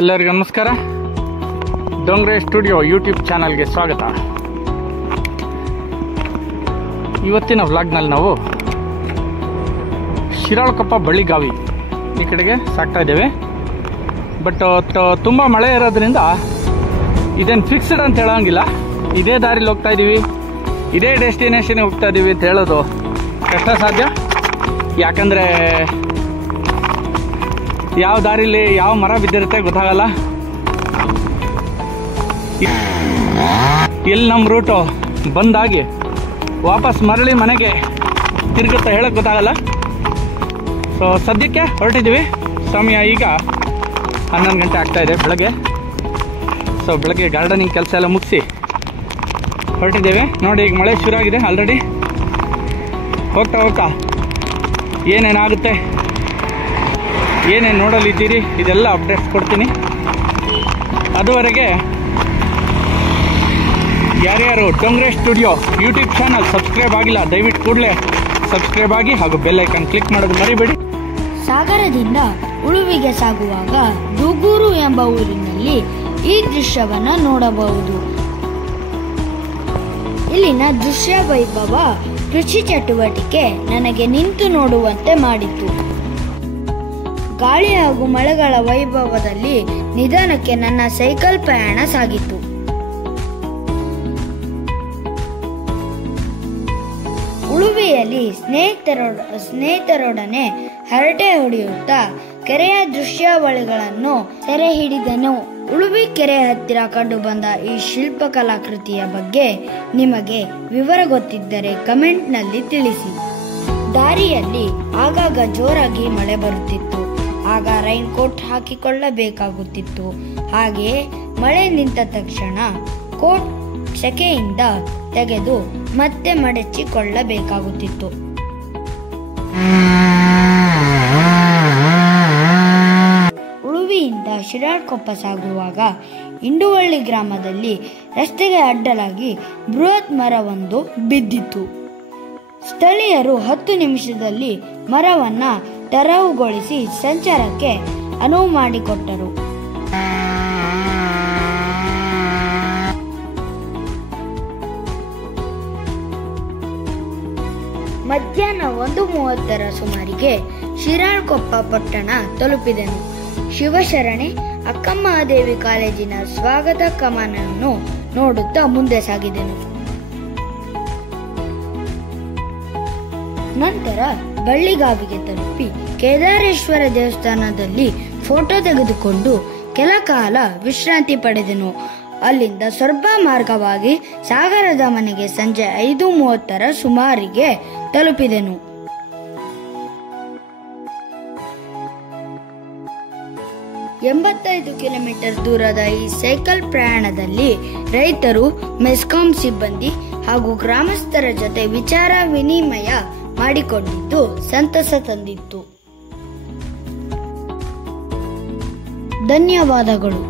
ಎಲ್ಲರಿಗೂ ನಮಸ್ಕಾರ. Dongre studio YouTube ಚಾನಲ್ಗೆ ಸ್ವಾಗತ. ಇವತ್ತಿನ ವ್ಲಾಗ್ನಲ್ಲಿ ನಾವು ಶಿರಾಳಕೊಪ್ಪ ಬಳ್ಳಿಗಾವಿ ಈ ಕಡೆಗೆ ಸಾಗ್ತಾ ಇದ್ದೇವೆ. ಬಟ್ ತುಂಬ ಮಳೆ ಇರೋದ್ರಿಂದ ಇದೇನು ಫಿಕ್ಸ್ಡ್ ಅಂತ ಹೇಳೋಂಗಿಲ್ಲ. ಇದೇ ದಾರಿಲಿ ಹೋಗ್ತಾ ಇದ್ದೀವಿ, ಇದೇ ಡೆಸ್ಟಿನೇಷನ್ಗೆ ಹೋಗ್ತಾ ಇದ್ದೀವಿ ಅಂತ ಹೇಳೋದು ಕಷ್ಟ ಸಾಧ್ಯ. ಯಾಕಂದರೆ ಯಾವ ದಾರಿಲಿ ಯಾವ ಮರ ಬಿದ್ದಿರುತ್ತೆ ಗೊತ್ತಾಗಲ್ಲ, ಎಲ್ಲಿ ನಮ್ಮ ರೂಟು ಬಂದಾಗಿ ವಾಪಸ್ ಮರಳಿ ಮನೆಗೆ ತಿರುಗುತ್ತಾ ಹೇಳೋಕ್ಕೆ ಗೊತ್ತಾಗಲ್ಲ. ಸೊ ಸದ್ಯಕ್ಕೆ ಹೊರಟಿದ್ದೀವಿ. ಸಮಯ ಈಗ 11 ಗಂಟೆ ಆಗ್ತಾಯಿದೆ ಬೆಳಗ್ಗೆ. ಸೊ ಬೆಳಗ್ಗೆ ಗಾರ್ಡನಿಂಗ್ ಕೆಲಸ ಎಲ್ಲ ಮುಗಿಸಿ ಹೊರಟಿದ್ದೇವೆ. ನೋಡಿ ಈಗ ಮಳೆ ಶುರು ಆಗಿದೆ ಆಲ್ರೆಡಿ. ಹೋಗ್ತಾ ಹೋಗ್ತಾ ಏನೇನಾಗುತ್ತೆ, ಏನೇನು ನೋಡಲಿದ್ದೀರಿ ಇದೆಲ್ಲ ಅಪ್ಡೇಟ್ಸ್ ಕೊಡ್ತೀನಿ. ಅದುವರೆಗೆ ಯಾರ್ಯಾರು Dongre studio YouTube channel subscribe ಆಗಿಲ್ಲ ದಯವಿಟ್ಟು ಕೂಡಲೇ ಸಬ್ಸ್ಕ್ರೈಬ್ ಆಗಿ ಹಾಗೂ ಬೆಲ್ ಐಕಾನ್ ಕ್ಲಿಕ್ ಮಾಡೋದು ಮರಿಬೇಡಿ. ಸಾಗರದಿಂದ ಉಳುವಿಗೆ ಸಾಗುವಾಗ ದುಗೂರು ಎಂಬ ಊರಿನಲ್ಲಿ ಈ ದೃಶ್ಯವನ್ನು ನೋಡಬಹುದು. ಇಲ್ಲಿನ ದೃಶ್ಯ ವೈಭವ ಕೃಷಿ ಚಟುವಟಿಕೆ ನನಗೆ ನಿಂತು ನೋಡುವಂತೆ ಮಾಡಿತು. ಗಾಳಿ ಹಾಗೂ ಮಳೆಗಳ ವೈಭವದಲ್ಲಿ ನಿಧಾನಕ್ಕೆ ನನ್ನ ಸೈಕಲ್ ಪ್ರಯಾಣ ಸಾಗಿತು. ಉಳುವಿಯಲ್ಲಿ ಸ್ನೇಹಿತರೊಡನೆ ಹರಟೆ ಹೊಡೆಯುತ್ತಾ ಕೆರೆಯ ದೃಶ್ಯಾವಳಿಗಳನ್ನು ಸೆರೆ ಹಿಡಿದೆನು. ಉಳುವಿ ಕೆರೆ ಹತ್ತಿರ ಕಂಡುಬಂದ ಈ ಶಿಲ್ಪಕಲಾಕೃತಿಯ ಬಗ್ಗೆ ನಿಮಗೆ ವಿವರ ಗೊತ್ತಿದ್ದರೆ ಕಮೆಂಟ್ನಲ್ಲಿ ತಿಳಿಸಿ. ದಾರಿಯಲ್ಲಿ ಆಗಾಗ ಜೋರಾಗಿ ಮಳೆ ಬರುತ್ತಿತ್ತು. ಆಗ ರೈನ್ ಕೋಟ್ ಹಾಕಿಕೊಳ್ಳಬೇಕಾಗುತ್ತಿತ್ತು. ಹಾಗೆಯೇ ಮಳೆ ನಿಂತ ತಕ್ಷಣ ಕೋಟ್ ಸೆಕೆಯಿಂದ ತೆಗೆದು ಮತ್ತೆ ಮಡಚಿಕೊಳ್ಳಬೇಕಾಗುತ್ತಿತ್ತು. ಉಳುವಿಯಿಂದ ಶಿರಾಳಕೊಪ್ಪ ಸಾಗುವಾಗ ಇಂಡುವಳ್ಳಿ ಗ್ರಾಮದಲ್ಲಿ ರಸ್ತೆಗೆ ಅಡ್ಡಲಾಗಿ ಬೃಹತ್ ಮರವೊಂದು ಬಿದ್ದಿತ್ತು. ಸ್ಥಳೀಯರು 10 ನಿಮಿಷದಲ್ಲಿ ಮರವನ್ನ ತೆರವುಗೊಳಿಸಿ ಸಂಚಾರಕ್ಕೆ ಅನುವು ಮಾಡಿಕೊಟ್ಟರು. ಮಧ್ಯಾಹ್ನ 1:30 ಸುಮಾರಿಗೆ ಶಿರಾಳಕೊಪ್ಪ ಪಟ್ಟಣ ತಲುಪಿದೆನು. ಶಿವಶರಣೆ ಅಕ್ಕಮಹಾದೇವಿ ಕಾಲೇಜಿನ ಸ್ವಾಗತ ಕಮಾನನ್ನು ನೋಡುತ್ತಾ ಮುಂದೆ ಸಾಗಿದೆನು. ನಂತರ ಬಳ್ಳಿಗಾವಿಗೆ ತಲುಪಿ ಕೇದಾರೇಶ್ವರ ದೇವಸ್ಥಾನದಲ್ಲಿ ಫೋಟೋ ತೆಗೆದುಕೊಂಡು ಕೆಲ ಕಾಲ ವಿಶ್ರಾಂತಿ ಪಡೆದೆನು. ಅಲ್ಲಿಂದ ಸೊರಬ ಮಾರ್ಗವಾಗಿ ಸಾಗರದ ಮನೆಗೆ ಸಂಜೆ 5:30 ಸುಮಾರಿಗೆ ತಲುಪಿದೆನು. ಎಂಬತ್ತೈದು ಕಿಲೋಮೀಟರ್ ದೂರದ ಈ ಸೈಕಲ್ ಪ್ರಯಾಣದಲ್ಲಿ ರೈತರು, ಮೆಸ್ಕಾಂ ಸಿಬ್ಬಂದಿ ಹಾಗೂ ಗ್ರಾಮಸ್ಥರ ಜೊತೆ ವಿಚಾರ ವಿನಿಮಯ ಮಾಡಿಕೊಂಡಿದ್ದು ಸಂತಸ ತಂದಿತ್ತು. ಧನ್ಯವಾದಗಳು.